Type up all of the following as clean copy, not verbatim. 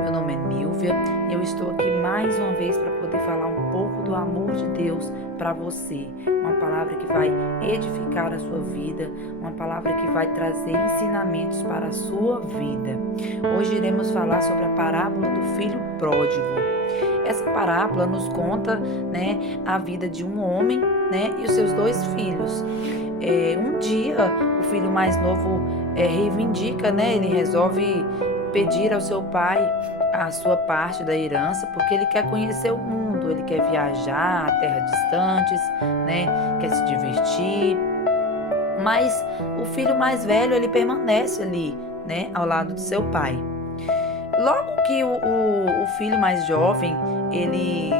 Meu nome é Nilvia e eu estou aqui mais uma vez para poder falar um pouco do amor de Deus para você. Uma palavra que vai edificar a sua vida, uma palavra que vai trazer ensinamentos para a sua vida. Hoje iremos falar sobre a parábola do filho pródigo. Essa parábola nos conta, a vida de um homem, e os seus dois filhos. Um dia, o filho mais novo reivindica, ele resolve pedir ao seu pai a sua parte da herança, porque ele quer conhecer o mundo, ele quer viajar a terras distantes, quer se divertir. Mas o filho mais velho, ele permanece ali, ao lado do seu pai. Logo que o filho mais jovem, ele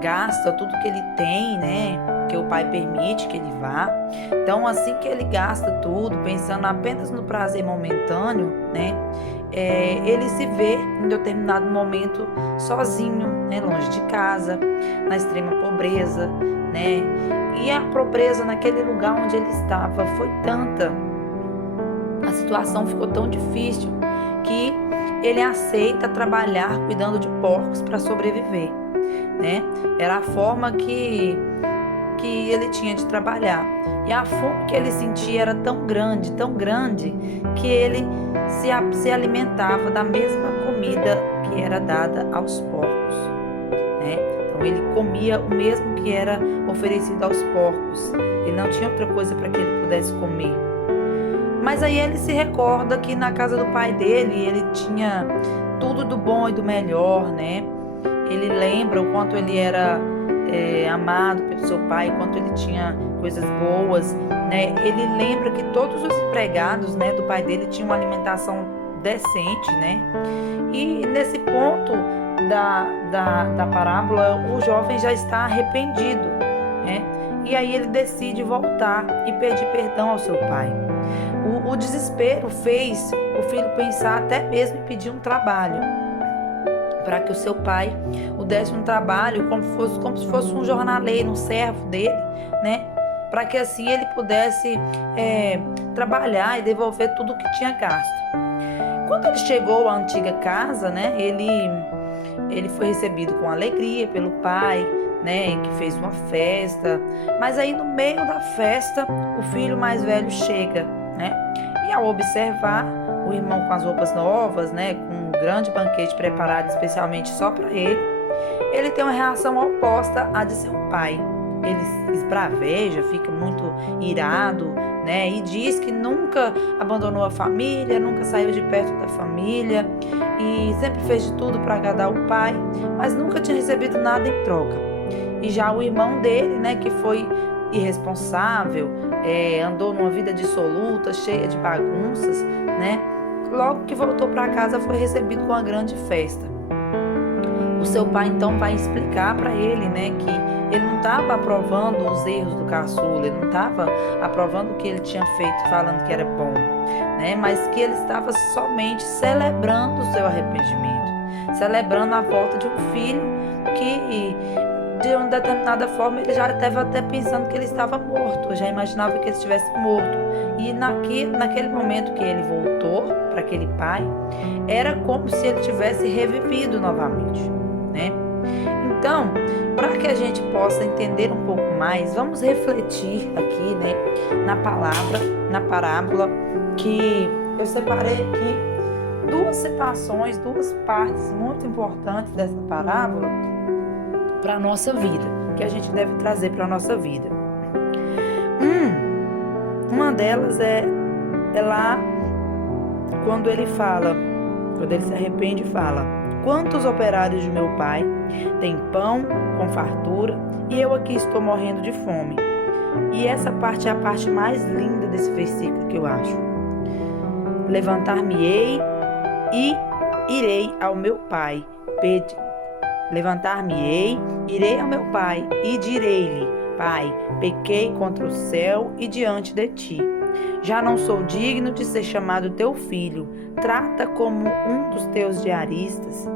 gasta tudo que ele tem, que o pai permite que ele vá. Então, assim que ele gasta tudo, pensando apenas no prazer momentâneo, ele se vê em determinado momento sozinho, longe de casa, na extrema pobreza, e a pobreza naquele lugar onde ele estava foi tanta, a situação ficou tão difícil que ele aceita trabalhar cuidando de porcos para sobreviver, Era a forma que ele tinha de trabalhar. E a fome que ele sentia era tão grande, que ele se alimentava da mesma comida que era dada aos porcos, Então ele comia o mesmo que era oferecido aos porcos. Ele não tinha outra coisa para que ele pudesse comer. Mas aí ele se recorda que na casa do pai dele, ele tinha tudo do bom e do melhor, Ele lembra o quanto ele era amado pelo seu pai, quanto ele tinha coisas boas, Ele lembra que todos os empregados, do pai dele tinham uma alimentação decente, E nesse ponto da parábola, o jovem já está arrependido, E aí ele decide voltar e pedir perdão ao seu pai. O desespero fez o filho pensar até mesmo em pedir um trabalho, para que o seu pai o desse um trabalho como se fosse um jornaleiro, um servo dele, para que assim ele pudesse trabalhar e devolver tudo o que tinha gasto. Quando ele chegou à antiga casa, ele foi recebido com alegria pelo pai, que fez uma festa. Mas aí no meio da festa, o filho mais velho chega, e ao observar o irmão com as roupas novas, com um grande banquete preparado especialmente só para ele tem uma reação oposta à de seu pai. Ele esbraveja, fica muito irado, e diz que nunca abandonou a família, nunca saiu de perto da família e sempre fez de tudo para agradar o pai, mas nunca tinha recebido nada em troca. E já o irmão dele, que foi irresponsável, andou numa vida dissoluta, cheia de bagunças, logo que voltou para casa foi recebido com uma grande festa. O seu pai então vai explicar para ele, que ele não estava aprovando os erros do caçula, ele não estava aprovando o que ele tinha feito, falando que era bom, mas que ele estava somente celebrando o seu arrependimento, celebrando a volta de um filho que de uma determinada forma ele já estava até pensando que ele estava morto, já imaginava que ele estivesse morto. E naquele momento que ele voltou para aquele pai, era como se ele tivesse revivido novamente, Então, para que a gente possa entender um pouco mais, vamos refletir aqui, na palavra, na parábola, que eu separei aqui duas situações, duas partes muito importantes dessa parábola para a nossa vida, que a gente deve trazer para a nossa vida. Uma delas é lá quando ele se arrepende e fala: quantos operários de meu pai têm pão com fartura e eu aqui estou morrendo de fome. E essa parte é a parte mais linda desse versículo que eu acho. Levantar-me-ei e irei ao meu pai, Levantar-me-ei, irei ao meu pai e direi-lhe: Pai, pequei contra o céu e diante de ti. Já não sou digno de ser chamado teu filho. Trata como um dos teus diaristas.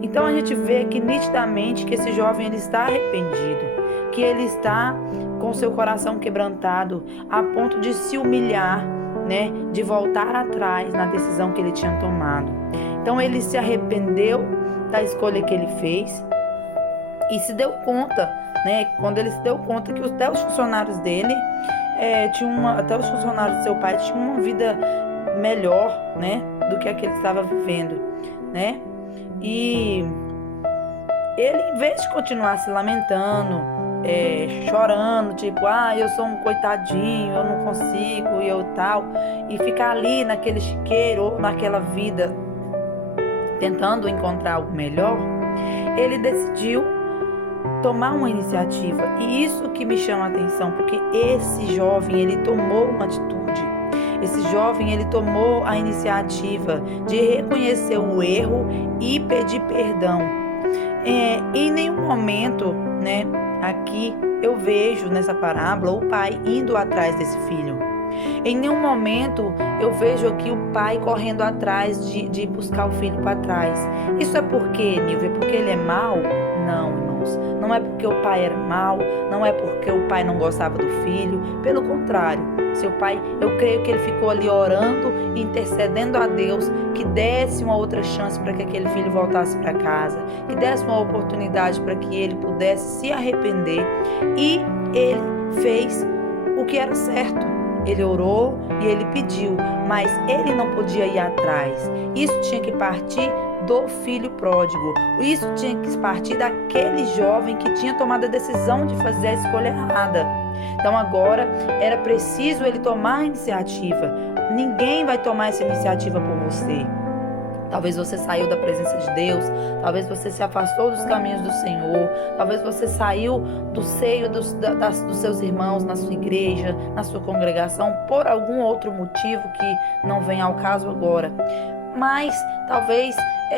Então a gente vê que nitidamente que esse jovem ele está arrependido, que ele está com seu coração quebrantado a ponto de se humilhar, de voltar atrás na decisão que ele tinha tomado. Então ele se arrependeu da escolha que ele fez e se deu conta, né? Quando ele se deu conta que até os funcionários dele até os funcionários do seu pai tinham uma vida melhor, né, do que a que ele estava vivendo, né? E ele, em vez de continuar se lamentando, chorando, tipo, eu sou um coitadinho, eu não consigo, e eu tal, e ficar ali naquele chiqueiro ou naquela vida tentando encontrar algo melhor, ele decidiu tomar uma iniciativa. E isso que me chama a atenção, porque esse jovem, ele tomou uma atitude. Esse jovem, ele tomou a iniciativa de reconhecer o erro e pedir perdão. Em nenhum momento, né, aqui eu vejo nessa parábola o pai indo atrás desse filho. Em nenhum momento eu vejo aqui o pai correndo atrás de buscar o filho para trás. Isso é porque, Nilva, é porque ele é mau? Não, irmãos. Não é porque o pai era mau, não é porque o pai não gostava do filho. Pelo contrário, seu pai, eu creio que ele ficou ali orando e intercedendo a Deus que desse uma outra chance para que aquele filho voltasse para casa, que desse uma oportunidade para que ele pudesse se arrepender. E ele fez o que era certo. Ele orou e ele pediu, mas ele não podia ir atrás. Isso tinha que partir do filho pródigo. Isso tinha que partir daquele jovem que tinha tomado a decisão de fazer a escolha errada. Então agora era preciso ele tomar a iniciativa. Ninguém vai tomar essa iniciativa por você. Talvez você saiu da presença de Deus, talvez você se afastou dos caminhos do Senhor, talvez você saiu do seio dos seus irmãos na sua igreja, na sua congregação, por algum outro motivo que não vem ao caso agora. Mas talvez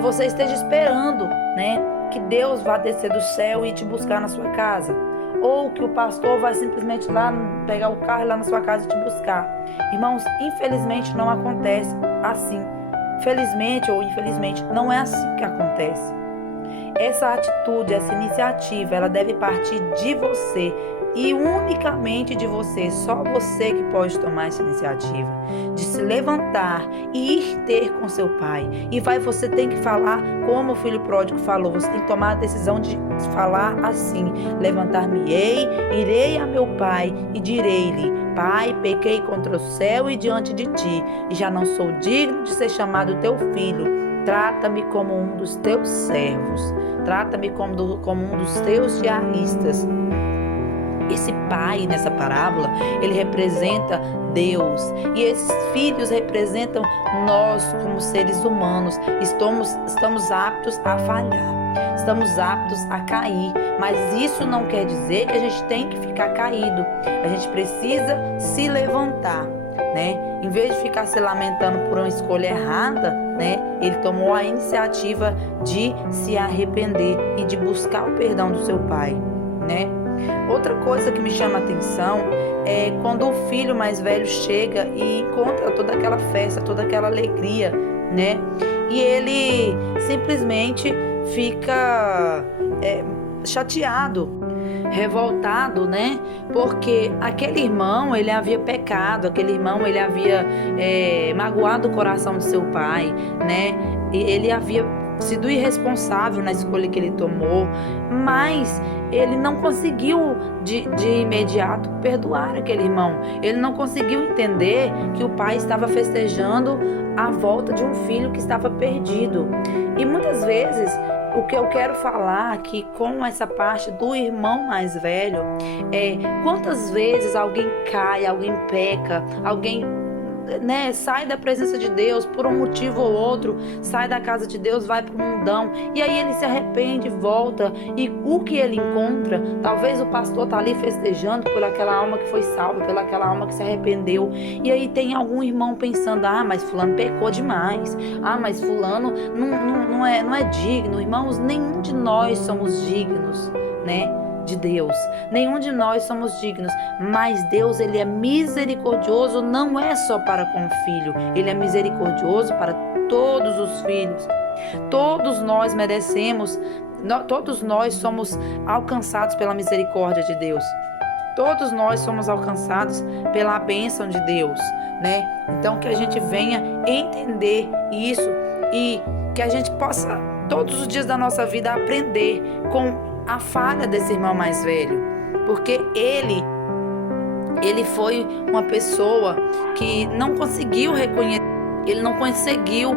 você esteja esperando, né, que Deus vá descer do céu e te buscar na sua casa. Ou que o pastor vai simplesmente lá pegar o carro lá na sua casa e te buscar. Irmãos, infelizmente não acontece assim. Felizmente ou infelizmente, não é assim que acontece. Essa atitude, essa iniciativa, ela deve partir de você e unicamente de você. Só você que pode tomar essa iniciativa de se levantar e ir ter com seu pai. E você tem que falar como o filho pródigo falou. Você tem que tomar a decisão de falar assim: levantar-me-ei, irei a meu pai e direi-lhe: Pai, pequei contra o céu e diante de ti, e já não sou digno de ser chamado teu filho. Trata-me como um dos teus servos. Trata-me como um dos teus diaristas. Esse pai, nessa parábola, ele representa Deus. E esses filhos representam nós como seres humanos. Estamos aptos a falhar. Estamos aptos a cair. Mas isso não quer dizer que a gente tem que ficar caído. A gente precisa se levantar, né? Em vez de ficar se lamentando por uma escolha errada, né? Ele tomou a iniciativa de se arrepender e de buscar o perdão do seu pai, né? Outra coisa que me chama a atenção é quando o filho mais velho chega e encontra toda aquela festa, toda aquela alegria, né? E ele simplesmente fica chateado, revoltado, né? Porque aquele irmão, ele havia pecado, aquele irmão, ele havia magoado o coração do seu pai, né? E ele havia sido irresponsável na escolha que ele tomou, mas ele não conseguiu de imediato perdoar aquele irmão. Ele não conseguiu entender que o pai estava festejando a volta de um filho que estava perdido. E muitas vezes o que eu quero falar aqui com essa parte do irmão mais velho é quantas vezes alguém cai, alguém peca, alguém sai da presença de Deus por um motivo ou outro, sai da casa de Deus, vai para o mundão, e aí ele se arrepende, volta, e o que ele encontra, talvez o pastor está ali festejando por aquela alma que foi salva, pela aquela alma que se arrependeu, e aí tem algum irmão pensando: mas fulano pecou demais, mas fulano não é digno. Irmãos, nenhum de nós somos dignos, né, de Deus. Nenhum de nós somos dignos, mas Deus, ele é misericordioso, não é só para com o filho, ele é misericordioso para todos os filhos. Todos nós merecemos, todos nós somos alcançados pela misericórdia de Deus. Todos nós somos alcançados pela bênção de Deus, né? Então que a gente venha entender isso e que a gente possa todos os dias da nossa vida aprender com a falha desse irmão mais velho, porque ele foi uma pessoa que não conseguiu reconhecer, ele não conseguiu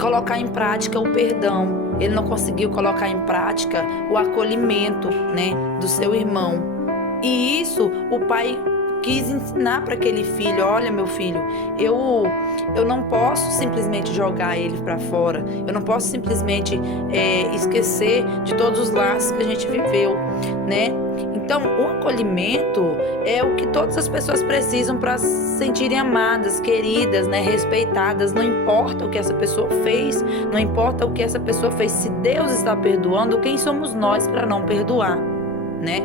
colocar em prática o perdão, ele não conseguiu colocar em prática o acolhimento, né, do seu irmão. E isso o pai quis ensinar para aquele filho: olha, meu filho, eu não posso simplesmente jogar ele para fora, eu não posso simplesmente esquecer de todos os laços que a gente viveu, né? Então, o acolhimento é o que todas as pessoas precisam para se sentirem amadas, queridas, né, respeitadas. Não importa o que essa pessoa fez, não importa o que essa pessoa fez. Se Deus está perdoando, quem somos nós para não perdoar, né?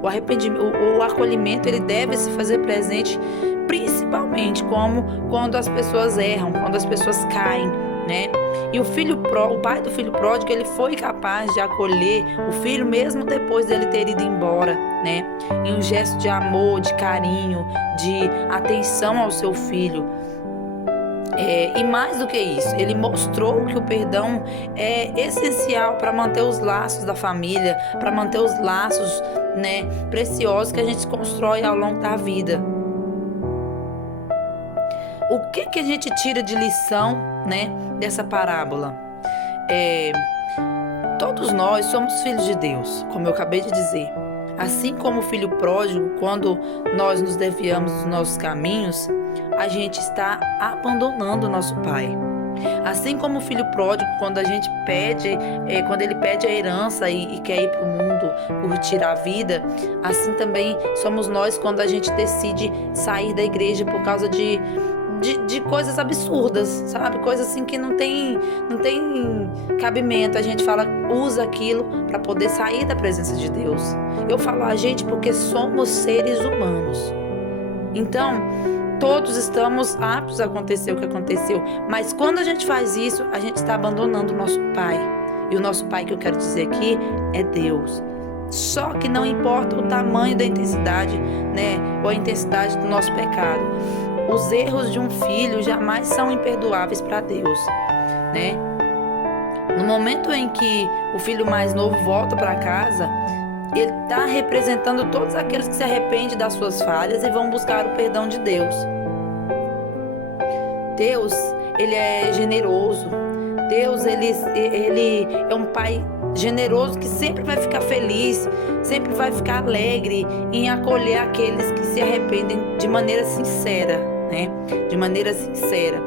O arrependimento, o acolhimento, ele deve se fazer presente principalmente como quando as pessoas erram, quando as pessoas caem, né? E o pai do filho pródigo, ele foi capaz de acolher o filho mesmo depois dele ter ido embora, né? Em um gesto de amor, de carinho, de atenção ao seu filho. E mais do que isso, ele mostrou que o perdão é essencial para manter os laços da família, para manter os laços, né, preciosos que a gente constrói ao longo da vida. O que a gente tira de lição, né, dessa parábola? Todos nós somos filhos de Deus, como eu acabei de dizer. Assim como o filho pródigo, quando nós nos desviamos dos nossos caminhos, a gente está abandonando o nosso pai. Assim como o filho pródigo, quando a gente quando ele pede a herança e quer ir para o mundo curtir a vida, assim também somos nós quando a gente decide sair da igreja por causa de coisas absurdas, sabe? Coisas assim que não tem cabimento. A gente usa aquilo para poder sair da presença de Deus. Eu falo a gente porque somos seres humanos. Então, todos estamos aptos a acontecer o que aconteceu. Mas quando a gente faz isso, a gente está abandonando o nosso pai. E o nosso pai, que eu quero dizer aqui, é Deus. Só que não importa o tamanho da intensidade, né, ou a intensidade do nosso pecado, os erros de um filho jamais são imperdoáveis para Deus, né? No momento em que o filho mais novo volta para casa, ele está representando todos aqueles que se arrependem das suas falhas e vão buscar o perdão de Deus. Deus, ele é generoso. Deus, ele é um pai generoso que sempre vai ficar feliz, sempre vai ficar alegre em acolher aqueles que se arrependem de maneira sincera, né? De maneira sincera.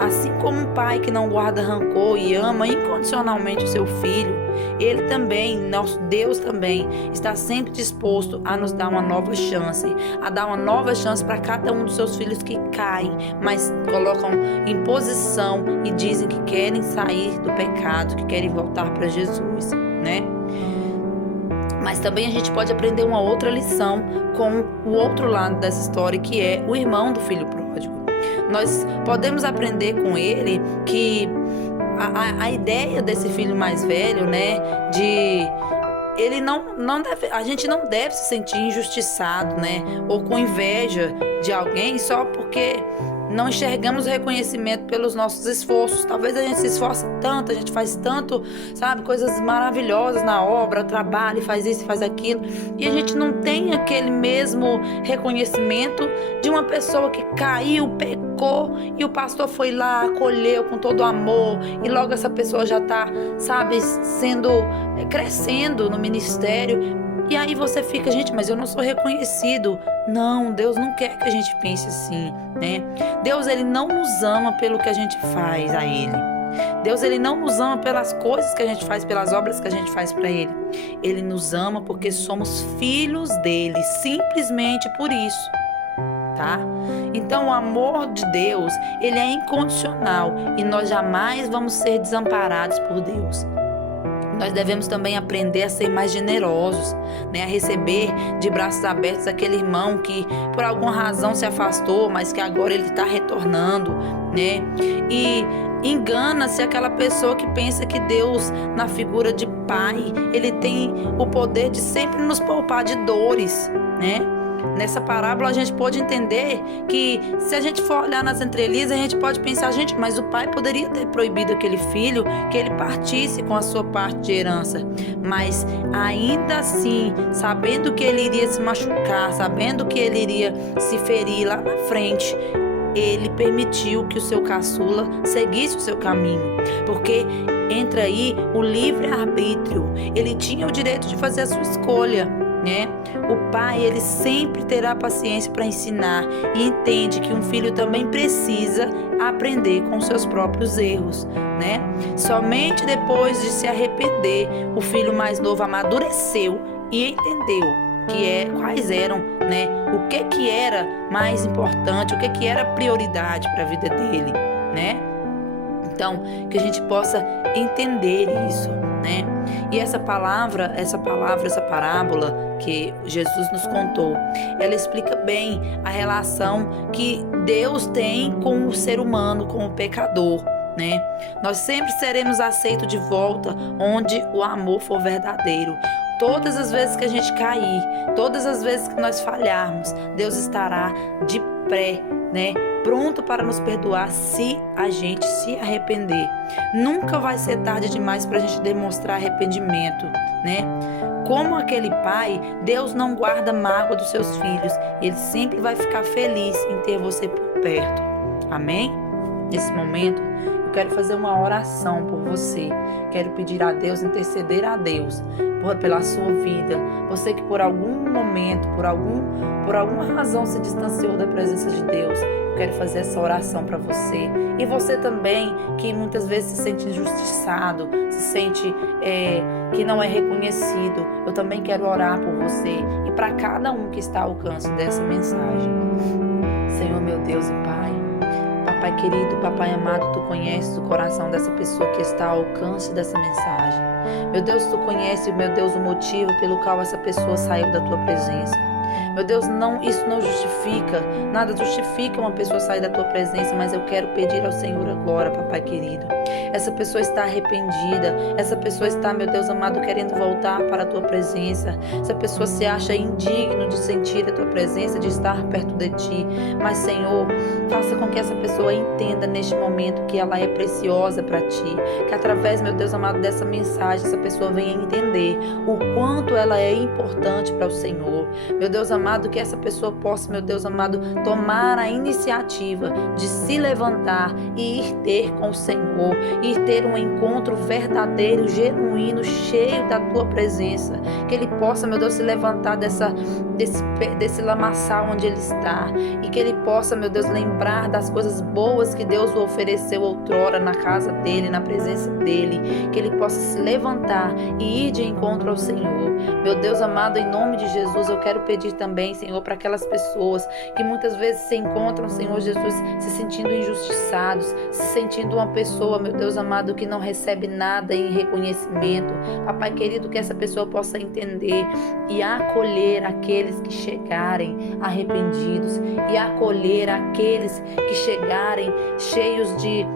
Assim como um pai que não guarda rancor e ama incondicionalmente o seu filho, ele também, nosso Deus também, está sempre disposto a nos dar uma nova chance, a dar uma nova chance para cada um dos seus filhos que caem, mas colocam em posição e dizem que querem sair do pecado, que querem voltar para Jesus, né? Mas também a gente pode aprender uma outra lição com o outro lado dessa história, que é o irmão do filho pródigo. Nós podemos aprender com ele que a ideia desse filho mais velho, né, a gente não deve se sentir injustiçado, né, ou com inveja de alguém só porque não enxergamos o reconhecimento pelos nossos esforços. Talvez a gente se esforce tanto, a gente faz tanto, sabe, coisas maravilhosas na obra, trabalha e faz isso e faz aquilo, e a gente não tem aquele mesmo reconhecimento de uma pessoa que caiu, pecou, e o pastor foi lá, acolheu com todo amor, e logo essa pessoa já está, sabe, crescendo no ministério. E aí você fica, gente, mas eu não sou reconhecido. Não, Deus não quer que a gente pense assim, né? Deus, ele não nos ama pelo que a gente faz a ele. Deus, ele não nos ama pelas coisas que a gente faz, pelas obras que a gente faz para ele. Ele nos ama porque somos filhos dele, simplesmente por isso, tá? Então, o amor de Deus, ele é incondicional e nós jamais vamos ser desamparados por Deus. Nós devemos também aprender a ser mais generosos, né? A receber de braços abertos aquele irmão que por alguma razão se afastou, mas que agora ele está retornando, né? E engana-se aquela pessoa que pensa que Deus, na figura de pai, ele tem o poder de sempre nos poupar de dores, né? Nessa parábola a gente pode entender que, se a gente for olhar nas entrelinhas, a gente pode pensar, gente, mas o pai poderia ter proibido aquele filho que ele partisse com a sua parte de herança. Mas ainda assim, sabendo que ele iria se machucar, sabendo que ele iria se ferir lá na frente, ele permitiu que o seu caçula seguisse o seu caminho, porque entra aí o livre-arbítrio. Ele tinha o direito de fazer a sua escolha, né? O pai, ele sempre terá paciência para ensinar e entende que um filho também precisa aprender com seus próprios erros, né? Somente depois de se arrepender, o filho mais novo amadureceu e entendeu quais eram, né? O que era mais importante, o que era prioridade para a vida dele, né? Então, que a gente possa entender isso, né? E essa parábola que Jesus nos contou, ela explica bem a relação que Deus tem com o ser humano, com o pecador, né? Nós sempre seremos aceitos de volta onde o amor for verdadeiro. Todas as vezes que a gente cair, todas as vezes que nós falharmos, Deus estará de pé, né? Pronto para nos perdoar se a gente se arrepender. Nunca vai ser tarde demais para a gente demonstrar arrependimento, né? Como aquele pai, Deus não guarda mágoa dos seus filhos. Ele sempre vai ficar feliz em ter você por perto. Amém? Nesse momento, eu quero fazer uma oração por você. Quero pedir a Deus, interceder a Deus pela sua vida. Você que por algum momento, por alguma razão se distanciou da presença de Deus, eu quero fazer essa oração para você. E você também, que muitas vezes se sente injustiçado, se sente que não é reconhecido, eu também quero orar por você e para cada um que está ao alcance dessa mensagem. Senhor, meu Deus e Pai, Papai querido, Papai amado, Tu conheces o coração dessa pessoa que está ao alcance dessa mensagem. Meu Deus, Tu conheces, meu Deus, o motivo pelo qual essa pessoa saiu da Tua presença. Meu Deus, isso não justifica, nada justifica uma pessoa sair da Tua presença, mas eu quero pedir ao Senhor agora, Papai querido. Essa pessoa está arrependida, essa pessoa está, meu Deus amado, querendo voltar para a Tua presença. Essa pessoa se acha indigno de sentir a Tua presença, de estar perto de Ti. Mas, Senhor, faça com que essa pessoa entenda neste momento que ela é preciosa para Ti. Que através, meu Deus amado, dessa mensagem, essa pessoa venha entender o quanto ela é importante para o Senhor. Meu Deus amado, que essa pessoa possa, meu Deus amado, tomar a iniciativa de se levantar e ir ter com o Senhor, ir ter um encontro verdadeiro, genuíno, cheio da Tua presença. Que ele possa, meu Deus, se levantar desse lamaçal onde ele está, e que ele possa, meu Deus, lembrar das coisas boas que Deus o ofereceu outrora na casa dele, na presença dele. Que ele possa se levantar e ir de encontro ao Senhor. Meu Deus amado, em nome de Jesus, eu quero pedir também, Senhor, para aquelas pessoas que muitas vezes se encontram, Senhor Jesus, se sentindo injustiçados, se sentindo uma pessoa, meu Deus amado, que não recebe nada em reconhecimento. Papai querido, que essa pessoa possa entender e acolher aqueles que chegarem arrependidos e acolher aqueles que chegarem cheios de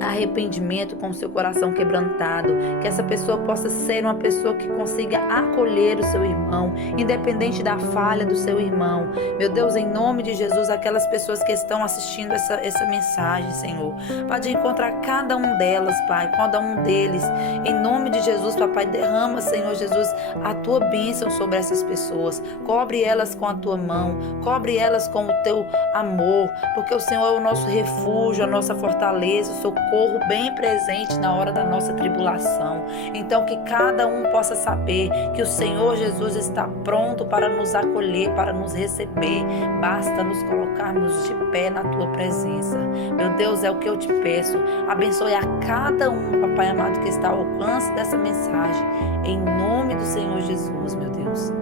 arrependimento, com o seu coração quebrantado. Que essa pessoa possa ser uma pessoa que consiga acolher o seu irmão, independente da falha do seu irmão. Meu Deus, em nome de Jesus, aquelas pessoas que estão assistindo essa mensagem, Senhor, pode encontrar cada um delas, Pai, cada um deles. Em nome de Jesus, Papai, derrama, Senhor Jesus, a Tua bênção sobre essas pessoas. Cobre elas com a Tua mão, cobre elas com o Teu amor, porque o Senhor é o nosso refúgio, a nossa fortaleza, o socorro bem presente na hora da nossa tribulação. Então, que cada um possa saber que o Senhor Jesus está pronto para nos acolher, para nos receber. Basta nos colocarmos de pé na Tua presença. Meu Deus, é o que eu te peço. Abençoe a cada um, Papai amado, que está ao alcance dessa mensagem. Em nome do Senhor Jesus, meu Deus.